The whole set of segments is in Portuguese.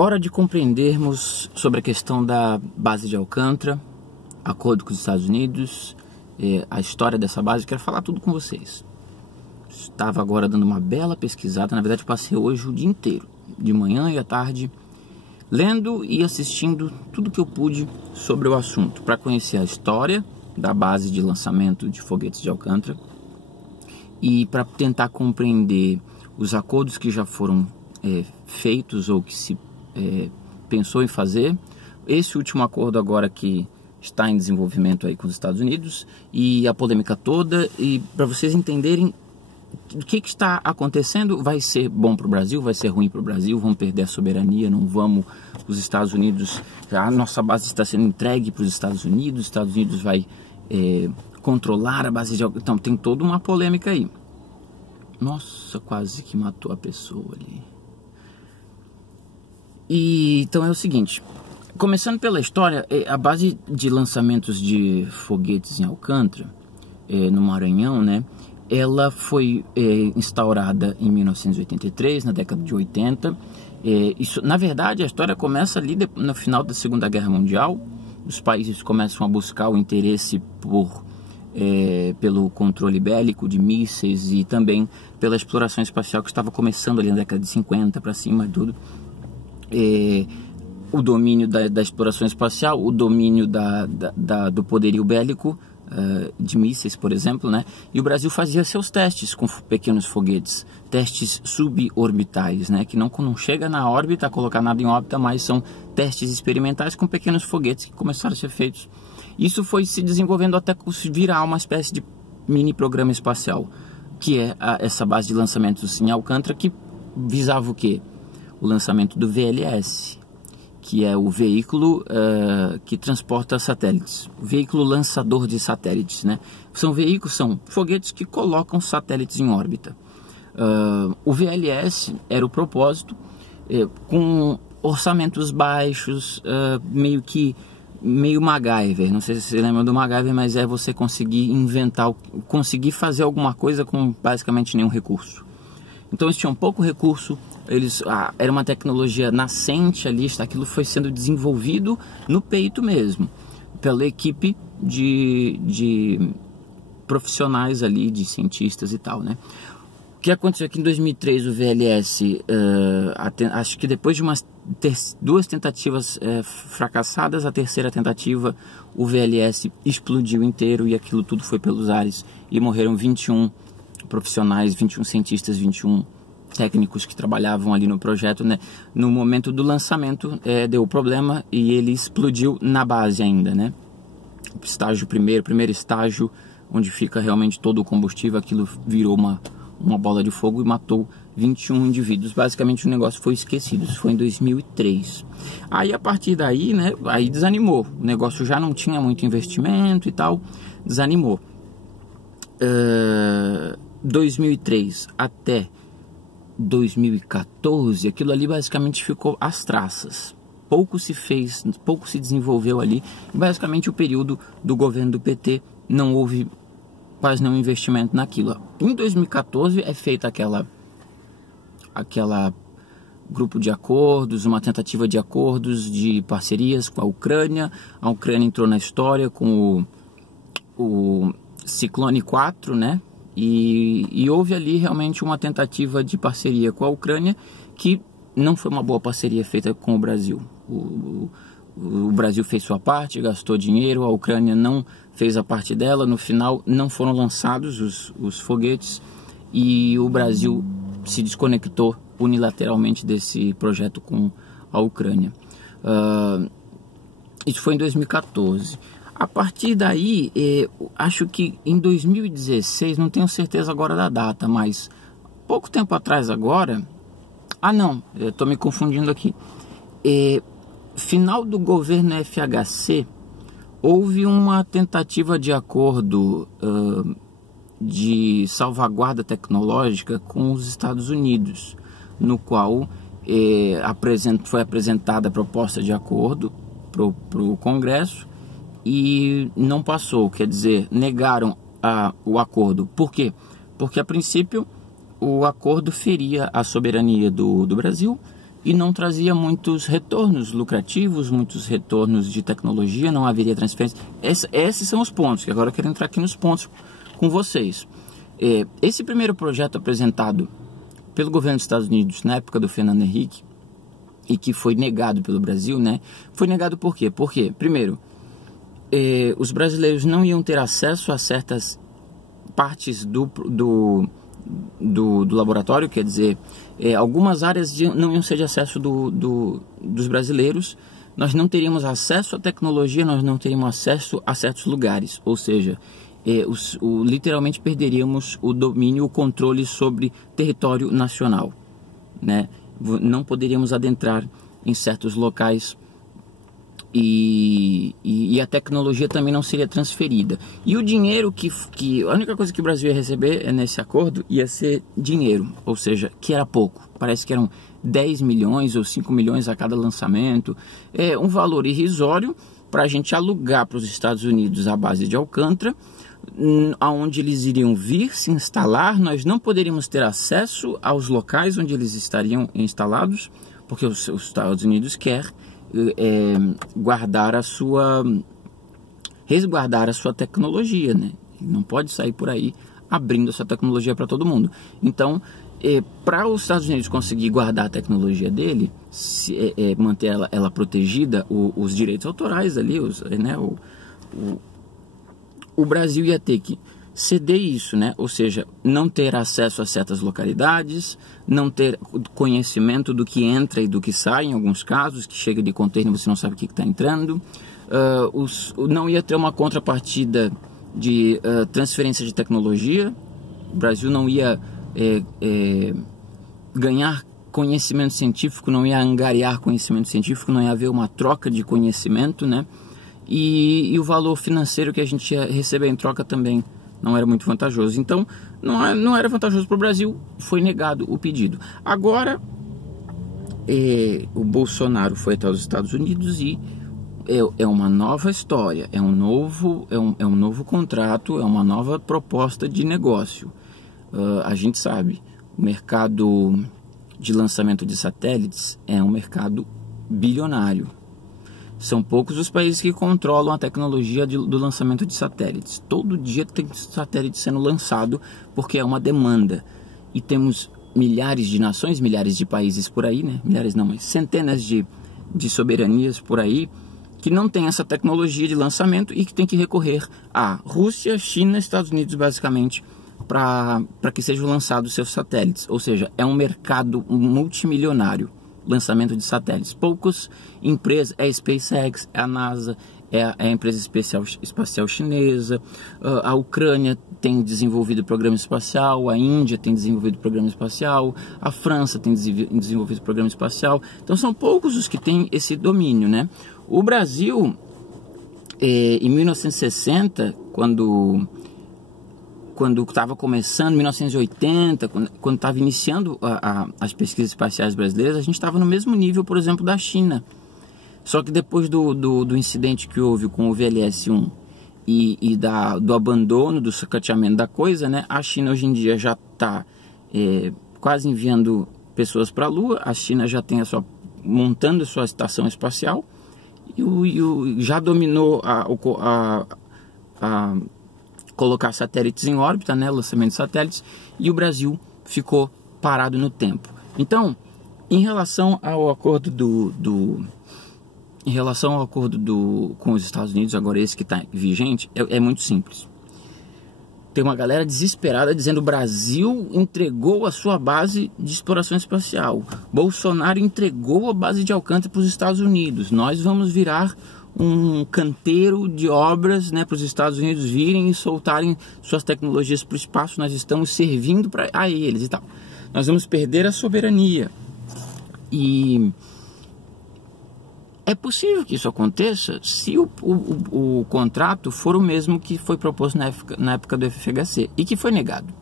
Hora de compreendermos sobre a questão da base de Alcântara, acordo com os Estados Unidos, a história dessa base. Quero falar tudo com vocês. Estava agora dando uma bela pesquisada, na verdade passei hoje o dia inteiro, de manhã e à tarde, lendo e assistindo tudo que eu pude sobre o assunto, para conhecer a história da base de lançamento de foguetes de Alcântara e para tentar compreender os acordos que já foram feitos ou que se pensou em fazer. Esse último acordo agora que está em desenvolvimento aí com os Estados Unidos e a polêmica toda, e para vocês entenderem o que está acontecendo. Vai ser bom para o Brasil, vai ser ruim para o Brasil, vamos perder a soberania, não vamos. Os Estados Unidos, a nossa base está sendo entregue para os Estados Unidos vai controlar a base de... Então tem toda uma polêmica aí. Nossa, quase que matou a pessoa ali. E então é o seguinte, começando pela história, a base de lançamentos de foguetes em Alcântara, no Maranhão, né? Ela foi instaurada em 1983, na década de 80. Isso, na verdade, a história começa ali no final da Segunda Guerra Mundial. Os países começam a buscar o interesse pelo controle bélico de mísseis e também pela exploração espacial que estava começando ali na década de 50 para cima e tudo. O domínio da exploração espacial, o domínio do poderio bélico, de mísseis, por exemplo, né? E o Brasil fazia seus testes com pequenos foguetes, testes suborbitais, né? Que não chega na órbita, colocar nada em órbita, mas são testes experimentais com pequenos foguetes que começaram a ser feitos. Isso foi se desenvolvendo até virar uma espécie de mini programa espacial, que é essa base de lançamentos em Alcântara, que visava o quê? O lançamento do VLS, que é o veículo que transporta satélites, o veículo lançador de satélites, né? São foguetes que colocam satélites em órbita. O VLS era o propósito, com orçamentos baixos, meio MacGyver. Não sei se você lembra do MacGyver, mas é você conseguir conseguir fazer alguma coisa com basicamente nenhum recurso. Então eles tinham pouco recurso, era uma tecnologia nascente ali, aquilo foi sendo desenvolvido no peito mesmo, pela equipe de profissionais ali, de cientistas e tal, né? O que aconteceu aqui em 2003, o VLS, acho que depois de duas tentativas fracassadas, a terceira tentativa, o VLS explodiu inteiro e aquilo tudo foi pelos ares e morreram 21 profissionais, 21 cientistas, 21 técnicos que trabalhavam ali no projeto, né? No momento do lançamento deu problema e ele explodiu na base ainda, né? O primeiro estágio, onde fica realmente todo o combustível, aquilo virou uma bola de fogo e matou 21 indivíduos. Basicamente o negócio foi esquecido. Isso foi em 2003. Aí a partir daí, né? Aí desanimou. O negócio já não tinha muito investimento e tal, desanimou. 2003 até 2014, aquilo ali basicamente ficou às traças. Pouco se fez, pouco se desenvolveu ali. Basicamente o período do governo do PT não houve quase nenhum investimento naquilo. Em 2014 é feita aquela grupo de acordos, uma tentativa de acordos de parcerias com a Ucrânia. A Ucrânia entrou na história com o Ciclone 4, né? E houve ali realmente uma tentativa de parceria com a Ucrânia, que não foi uma boa parceria feita com o Brasil. O Brasil fez sua parte, gastou dinheiro, a Ucrânia não fez a parte dela. No final não foram lançados os foguetes e o Brasil se desconectou unilateralmente desse projeto com a Ucrânia. Isso foi em 2014. A partir daí, acho que em 2016, não tenho certeza agora da data, mas pouco tempo atrás agora... Ah não, estou me confundindo aqui. Final do governo FHC, houve uma tentativa de acordo de salvaguarda tecnológica com os Estados Unidos, no qual foi apresentada a proposta de acordo para o Congresso, e não passou, quer dizer, negaram o acordo. Por quê? Porque a princípio o acordo feria a soberania do Brasil, e não trazia muitos retornos lucrativos, muitos retornos de tecnologia, não haveria transferência. Esses são os pontos, que agora eu quero entrar aqui nos pontos com vocês. Esse primeiro projeto apresentado pelo governo dos Estados Unidos na época do Fernando Henrique, e que foi negado pelo Brasil, né? Foi negado por quê? Porque, primeiro, os brasileiros não iam ter acesso a certas partes do laboratório, quer dizer, algumas áreas não iam ser de acesso dos brasileiros, nós não teríamos acesso à tecnologia, nós não teríamos acesso a certos lugares, ou seja, literalmente perderíamos o domínio, o controle sobre território nacional, né? Não poderíamos adentrar em certos locais e a tecnologia também não seria transferida. E o dinheiro a única coisa que o Brasil ia receber nesse acordo ia ser dinheiro, ou seja, que era pouco. Parece que eram 10 milhões ou 5 milhões a cada lançamento. Um valor irrisório para a gente alugar para os Estados Unidos a base de Alcântara, aonde eles iriam vir se instalar. Nós não poderíamos ter acesso aos locais onde eles estariam instalados, porque os Estados Unidos quer resguardar a sua tecnologia, né? Ele não pode sair por aí abrindo a sua tecnologia para todo mundo. Então, para os Estados Unidos conseguir guardar a tecnologia dele, manter ela protegida, os direitos autorais ali, o Brasil ia ter que ceder isso, né? Ou seja, não ter acesso a certas localidades, não ter conhecimento do que entra e do que sai, em alguns casos, que chega de container e você não sabe o que está entrando. Não ia ter uma contrapartida de transferência de tecnologia. O Brasil não ia ganhar conhecimento científico, não ia angariar conhecimento científico, não ia haver uma troca de conhecimento, né? E o valor financeiro que a gente ia receber em troca também não era muito vantajoso. Então, não era vantajoso para o Brasil, foi negado o pedido. Agora, o Bolsonaro foi até os Estados Unidos e é uma nova história, é um novo contrato, é uma nova proposta de negócio. A gente sabe, o mercado de lançamento de satélites é um mercado bilionário. São poucos os países que controlam a tecnologia do lançamento de satélites. Todo dia tem satélite sendo lançado porque é uma demanda. E temos milhares de nações, milhares de países por aí, né? Milhares não, mas centenas de soberanias por aí que não tem essa tecnologia de lançamento e que tem que recorrer a Rússia, China, Estados Unidos, basicamente, para que sejam lançados seus satélites. Ou seja, é um mercado multimilionário. Lançamento de satélites. Poucas empresas, a SpaceX, a NASA, a empresa espacial chinesa, a Ucrânia tem desenvolvido programa espacial, a Índia tem desenvolvido programa espacial, a França tem desenvolvido programa espacial. Então são poucos os que têm esse domínio, né? O Brasil, em 1960, quando estava começando, 1980, quando estava iniciando as pesquisas espaciais brasileiras, a gente estava no mesmo nível, por exemplo, da China. Só que depois do incidente que houve com o VLS-1 e do abandono, do sucateamento da coisa, né, a China hoje em dia já está quase enviando pessoas para a Lua, a China já tem montando a sua estação espacial e já dominou colocar satélites em órbita, né, lançamento de satélites, e o Brasil ficou parado no tempo. Então, em relação ao acordo com os Estados Unidos, agora esse que está vigente, é muito simples. Tem uma galera desesperada dizendo: o Brasil entregou a sua base de exploração espacial, Bolsonaro entregou a base de Alcântara para os Estados Unidos, nós vamos virar um canteiro de obras, né, para os Estados Unidos virem e soltarem suas tecnologias para o espaço, nós estamos servindo a eles e tal. Nós vamos perder a soberania. E é possível que isso aconteça se o contrato for o mesmo que foi proposto na época do FHC e que foi negado.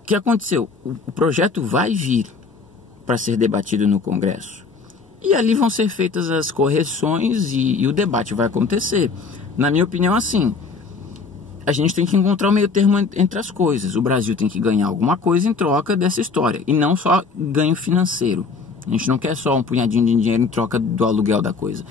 O que aconteceu? O projeto vai vir para ser debatido no Congresso. E ali vão ser feitas as correções e o debate vai acontecer. Na minha opinião, assim, a gente tem que encontrar o meio termo entre as coisas. O Brasil tem que ganhar alguma coisa em troca dessa história. E não só ganho financeiro. A gente não quer só um punhadinho de dinheiro em troca do aluguel da coisa.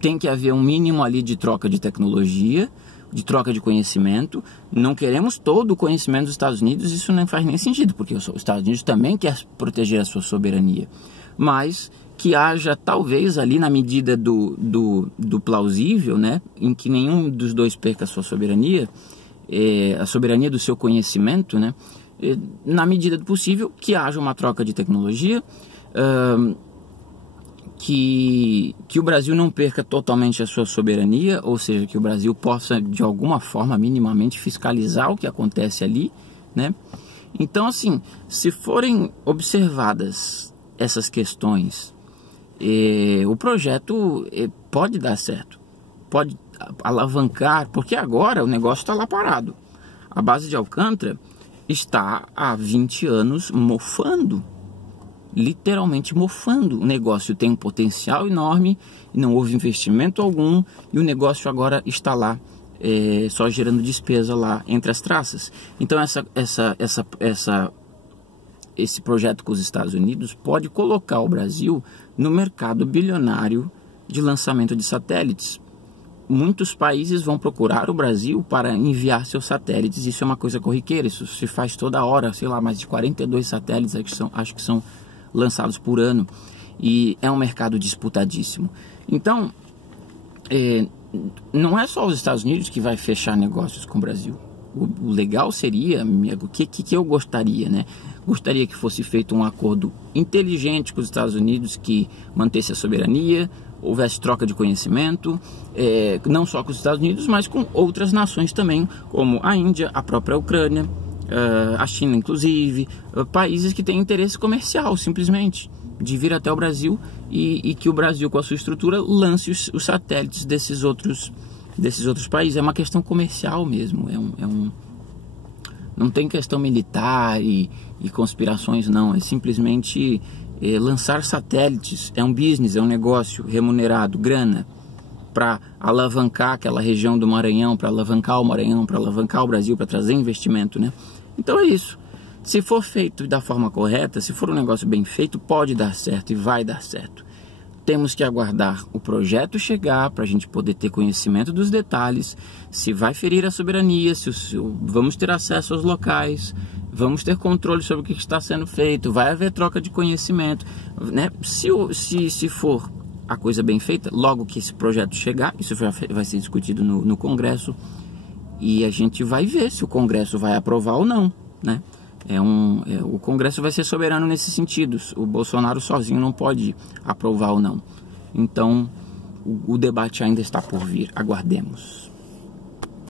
Tem que haver um mínimo ali de troca de tecnologia, de troca de conhecimento. Não queremos todo o conhecimento dos Estados Unidos, isso não faz nem sentido, porque os Estados Unidos também quer proteger a sua soberania. Mas que haja, talvez, ali na medida do plausível, né, em que nenhum dos dois perca a sua soberania, a soberania do seu conhecimento, né, na medida do possível, que haja uma troca de tecnologia, que o Brasil não perca totalmente a sua soberania, ou seja, que o Brasil possa, de alguma forma, minimamente fiscalizar o que acontece ali, né? Então, assim, se forem observadas essas questões, o projeto pode dar certo, pode alavancar, porque agora o negócio está lá parado. A base de Alcântara está há 20 anos mofando, literalmente mofando. O negócio tem um potencial enorme, não houve investimento algum e o negócio agora está lá, só gerando despesa lá entre as traças. Então esse projeto com os Estados Unidos pode colocar o Brasil no mercado bilionário de lançamento de satélites. Muitos países vão procurar o Brasil para enviar seus satélites. Isso é uma coisa corriqueira, isso se faz toda hora, sei lá, mais de 42 satélites acho que são lançados por ano, e é um mercado disputadíssimo. Então, não é só os Estados Unidos que vai fechar negócios com o Brasil. O legal seria, o que eu gostaria, né? Gostaria que fosse feito um acordo inteligente com os Estados Unidos, que mantesse a soberania, houvesse troca de conhecimento, não só com os Estados Unidos, mas com outras nações também, como a Índia, a própria Ucrânia, a China inclusive, países que têm interesse comercial, simplesmente, de vir até o Brasil e que o Brasil, com a sua estrutura, lance os satélites desses outros países. É uma questão comercial mesmo, não tem questão militar e conspirações, não, é simplesmente lançar satélites, é um business, é um negócio remunerado, grana, para alavancar aquela região do Maranhão, para alavancar o Maranhão, para alavancar o Brasil, para trazer investimento, né? Então é isso. Se for feito da forma correta, se for um negócio bem feito, pode dar certo e vai dar certo. Temos que aguardar o projeto chegar para a gente poder ter conhecimento dos detalhes, se vai ferir a soberania, se vamos ter acesso aos locais, vamos ter controle sobre o que está sendo feito, vai haver troca de conhecimento, né? Se for a coisa bem feita, logo que esse projeto chegar, isso vai ser discutido no Congresso, e a gente vai ver se o Congresso vai aprovar ou não, né? O Congresso vai ser soberano nesse sentido. O Bolsonaro sozinho não pode aprovar ou não. Então, o debate ainda está por vir. Aguardemos.